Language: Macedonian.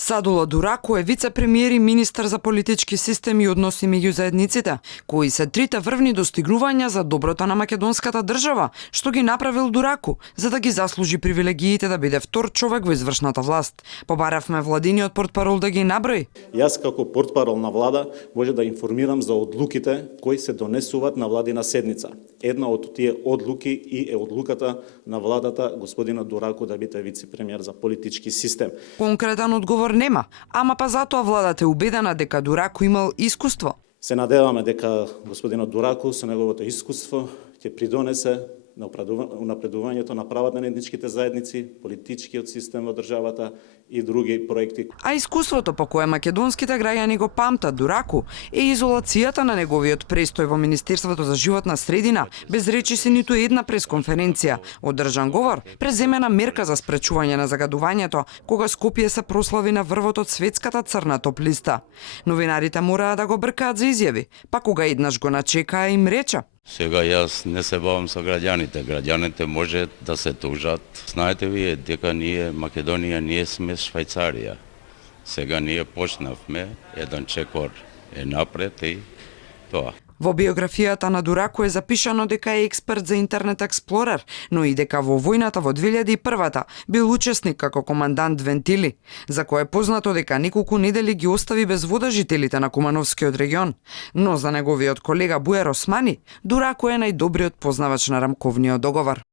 Садула Дураку е вице-премиер и министар за политички систем и односи меѓу заедниците, кои се трите врвни достигнувања за доброто на македонската држава, што ги направил Дураку, за да ги заслужи привилегиите да биде втор човек во извршната власт. Побаравме владиниот портпарол да ги наброи. Јас како портпарол на влада може да информирам за одлуките кои се донесуваат на владина седница. Една од тие одлуки и е одлуката на владата господинот Дураку да биде вице-премиер за политички систем. Конкретен одговор нема, ама па затоа владата е убедена дека Дураку имал искуство. Се надеваме дека господинот Дураку со неговото искуство ќе придонесе на унапредувањето на правата на етничките заедници, политичкиот систем во државата и други проекти. А искуството по кое македонските граѓани го памтат Дураку е изолацијата на неговиот престој во Министерството за животна средина, без речиси ниту една пресконференција, одржан говор, преземена мерка за спречување на загадувањето, кога Скопје се прослави на врвот од светската црна топ листа. Новинарите мораа да го бркаат за изјави, па кога еднаш го начекаа им рече: Сега јас не се бавам со граѓаните. Граѓаните може да се тужат. Знаете вие дека ние, Македонија, ние сме Швајцарија. Сега ние почнавме, еден чекор е напред и тоа. Во биографијата на Дураку е запишано дека е експерт за интернет експлорер, но и дека во војната во 2001-та бил учесник како командант Вентили, за кој е познато дека неколку недели ги остави без вода жителите на Кумановскиот регион. Но за неговиот колега Буер Османи, Дураку е најдобриот познавач на рамковниот договор.